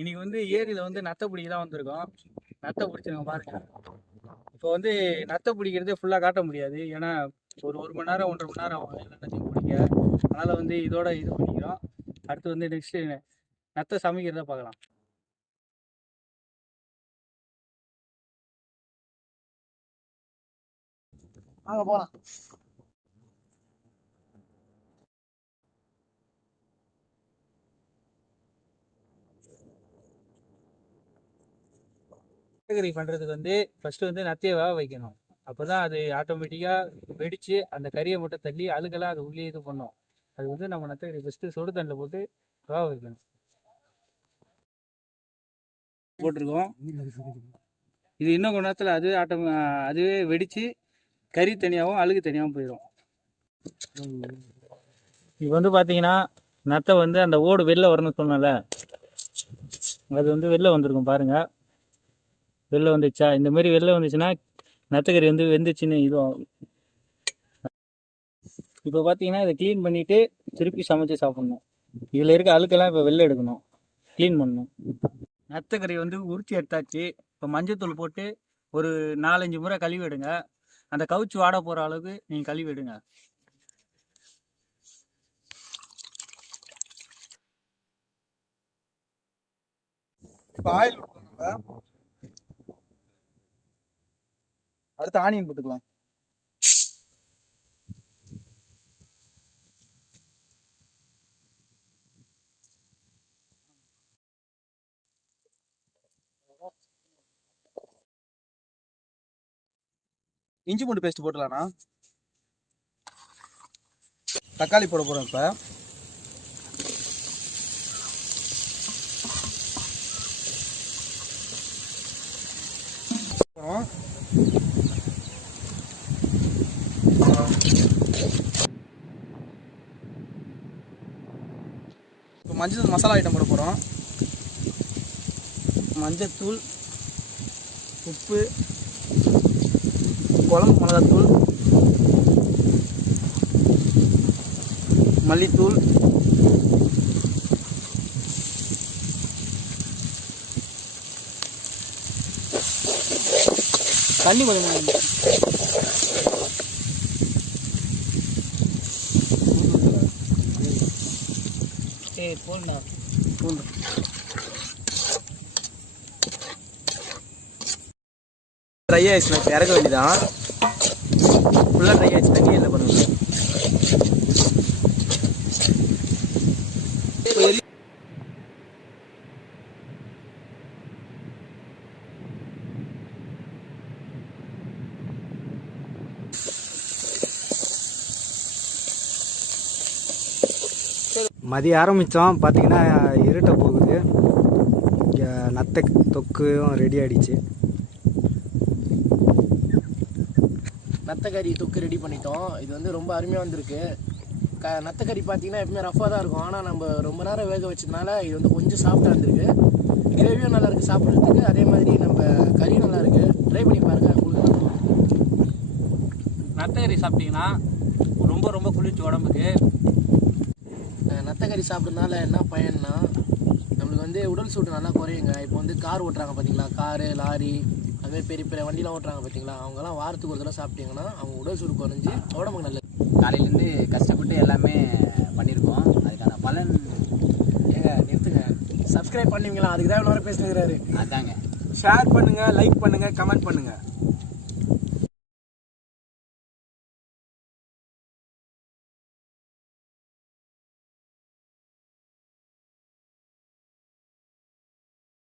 இன்னைக்கு வந்து ஏரியில வந்து நத்தை பிடிக்க தான் வந்திருக்கோம். நத்தை பிடிச்சிருங்க பாருங்க. இப்போ வந்து நத்தை பிடிக்கிறதே ஃபுல்லாக காட்ட முடியாது. ஏன்னா ஒரு மணி நேரம் 1.5 மணி நேரம் ஆகும் எல்லா நத்தையும் பிடிக்க. அதனால் வந்து இதோட இது பண்ணிக்கிறோம். அடுத்து வந்து நெக்ஸ்ட்டு நத்தை சமைக்கிறத பார்க்கலாம். வாங்க போகலாம். கறி பண்ணுறதுக்கு வந்து ஃபஸ்ட்டு வந்து நத்தையை வேக வைக்கணும். அப்போ தான் அது ஆட்டோமேட்டிக்காக வெடித்து அந்த கறியை மட்டும் தள்ளி அழுகெல்லாம் அது உள்ளே இது பண்ணும். அது வந்து நம்ம நத்தைக்கறி ஃபஸ்ட்டு சுடு தண்ணியில் போட்டு வேக வைக்கணும். போட்டிருக்கோம். இது இன்னும் கொஞ்ச நேரத்தில் அதுவே வெடித்து கறி தனியாகவும் அழுகு தனியாகவும் போயிடும். இப்போ வந்து பார்த்தீங்கன்னா நத்தை வந்து அந்த ஓடு வெளில வரணும்னு சொன்னல, அது வந்து வெளில வந்திருக்கும் பாருங்கள். வெளில வந்துச்சா? இந்த மாதிரி வெளில வந்துச்சுன்னா நத்தைக்கறி வந்து வெந்துச்சுன்னு இதுவும். இப்போ பார்த்தீங்கன்னா இதை க்ளீன் பண்ணிவிட்டு திருப்பி சமைச்சு சாப்பிட்ணும். இதில் இருக்க அழுக்கெல்லாம் இப்போ வெளில எடுக்கணும், க்ளீன் பண்ணணும். நத்தைக்கறி வந்து உரிச்சி எடுத்தாச்சு. இப்போ மஞ்சத்தூள் போட்டு ஒரு 4-5 முறை கழுவி விடுங்க. அந்த கவுச்சி வாட போகிற அளவுக்கு நீங்கள் கழுவி விடுங்க. இப்போ ஆயில் ஊற்றணும். அடுத்து ஆனியன் போட்டுக்கலாம். இஞ்சி பூண்டு பேஸ்ட் போட்டுலாம்ண்ணா. தக்காளி போட போகிறோம். இப்போ மஞ்சள் மசாலா ஐட்டம் போட போகிறோம். மஞ்சத்தூள், உப்பு, குழம்பு மிளகாத்தூள், மல்லித்தூள், தண்ணி கொஞ்சம் பூண்டு பூண்டு ட்ரை ஆயிடுச்சுண்ணா. இறக்க வேண்டியதான். ஃபுல்லாக ட்ரை ஆயிடுச்சு. தண்ணி இல்லை பண்ணுங்க. மதியம் ஆரம்பித்தோம். பார்த்தீங்கன்னா இருட்ட போகுது. இங்கே நத்தை தொக்கும் ரெடி ஆகிடுச்சு. நத்தைக்கறி தொக்கு ரெடி பண்ணிட்டோம். இது வந்து ரொம்ப அருமையாக வந்திருக்கு. நத்தைக்கறி பார்த்தீங்கன்னா எப்பவுமே ரஃபாக தான் இருக்கும். ஆனால் நம்ம ரொம்ப நேரம் வேக வச்சதுனால இது வந்து கொஞ்சம் சாஃப்டாக இருந்திருக்கு. கிரேவியும் நல்லா இருக்குது சாப்பிட்றதுக்கு. அதே மாதிரி நம்ம கறி நல்லா இருக்குது. ட்ரை பண்ணி பாருங்கள். நத்தைக்கறி சாப்பிட்டீங்கன்னா ரொம்ப ரொம்ப குளிர்ச்சி உடம்புக்கு. நத்தைக்கறி சாப்பிட்றதுனால என்ன பயன்னா, நம்மளுக்கு வந்து உடல் சூடு நல்லா குறையுங்க. இப்போ வந்து கார் ஓட்டுறாங்க பார்த்தீங்களா, காரு, லாரி, அதுமாதிரி பெரிய பெரிய வண்டிலாம் ஓட்டுறாங்க பார்த்தீங்களா, அவங்கெல்லாம் வாரத்துக்கு ஒரு தடவை சாப்பிட்டீங்கன்னா அவங்க உடல் சூடு குறைஞ்சி உடம்புக்கு நல்லது. காலையிலேருந்து கஷ்டப்பட்டு எல்லாமே பண்ணியிருக்கோம். அதுக்கான பலன் நிறுத்துங்க. சப்ஸ்கிரைப் பண்ணுவீங்களா? அதுக்கு தான் இன்னொரு பேசுகிறாரு. அதாங்க. ஷேர் பண்ணுங்கள், லைக் பண்ணுங்கள், கமெண்ட் பண்ணுங்கள்.